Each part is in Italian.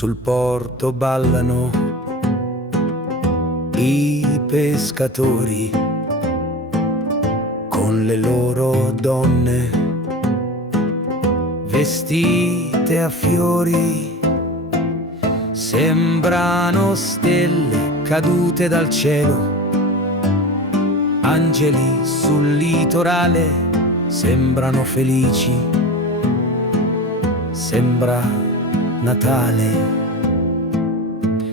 Sul porto ballano i pescatori con le loro donne vestite a fiori. Sembrano stelle cadute dal cielo, angeli sul litorale, sembrano felici, sembra Natale.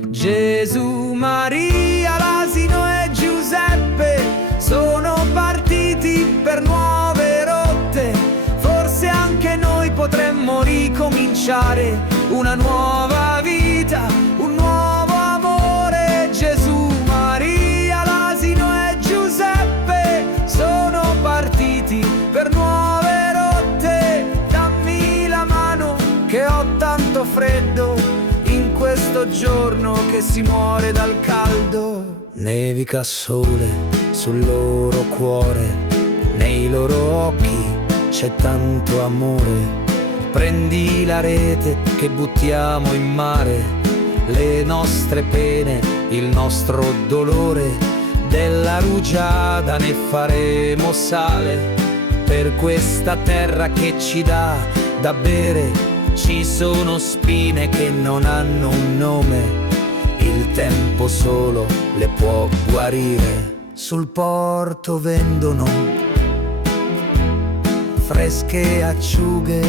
Gesù, Maria, l'asino e Giuseppe sono partiti per nuove rotte. Forse anche noi potremmo ricominciare una nuova vita, un nuovo amore. Gesù, Maria, l'asino e Giuseppe sono partiti per nuove rotte. Dammi la mano che ho tanto freddo in questo giorno che si muore dal caldo. Nevica sole sul loro cuore, nei loro occhi c'è tanto amore. Prendi la rete che buttiamo in mare, le nostre pene, il nostro dolore. Della rugiada ne faremo sale, per questa terra che ci dà da bere. Ci sono spine che non hanno un nome, il tempo solo le può guarire. Sul porto vendono fresche acciughe,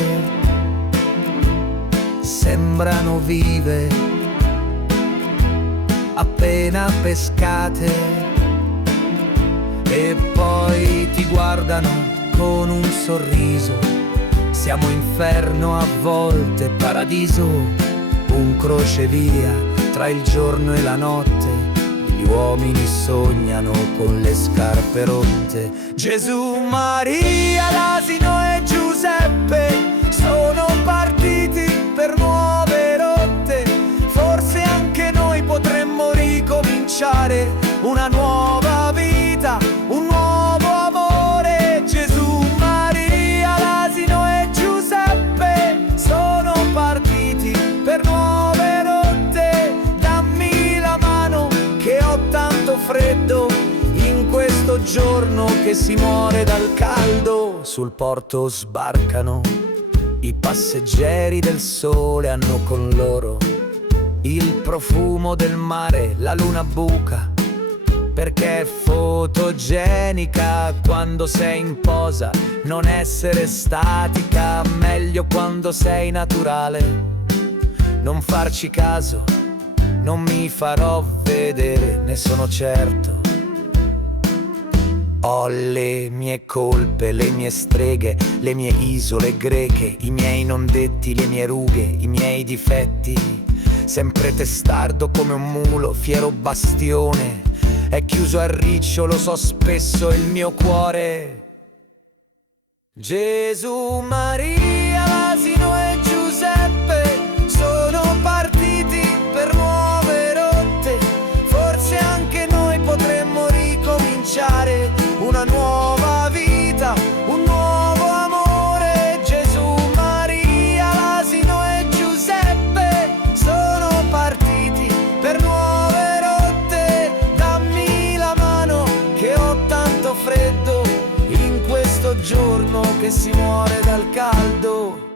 sembrano vive, appena pescate, e poi ti guardano con un sorriso. Siamo inferno a volte, paradiso, un crocevia tra il giorno e la notte. Gli uomini sognano con le scarpe rotte. Gesù, Maria, l'asino e Giuseppe sono partiti per nuove rotte. Forse anche noi potremmo ricominciare una nuova vita, un nuovo amore. Gesù, Maria, l'asino e Giuseppe sono partiti per nuove rotte. Dammi la mano che ho tanto freddo in questo giorno che si muore dal caldo. Sul porto sbarcano i passeggeri del sole, hanno con loro il profumo del mare, la luna buca perché è fotogenica. Quando sei in posa non essere statica, meglio quando sei naturale. Non farci caso, non mi farò vedere, ne sono certo. Ho le mie colpe, le mie streghe, le mie isole greche, i miei non detti, le mie rughe, i miei difetti. Sempre testardo come un mulo, fiero bastione, è chiuso a riccio, lo so spesso il mio cuore. Gesù, Maria, l'asino e Giuseppe sono partiti per nuove rotte. Forse anche noi potremmo ricominciare una nuova vita, un nuovo amore. Gesù, Maria, l'asino e Giuseppe sono partiti per nuove rotte. Dammi la mano che ho tanto freddo in questo giorno che si muore dal caldo.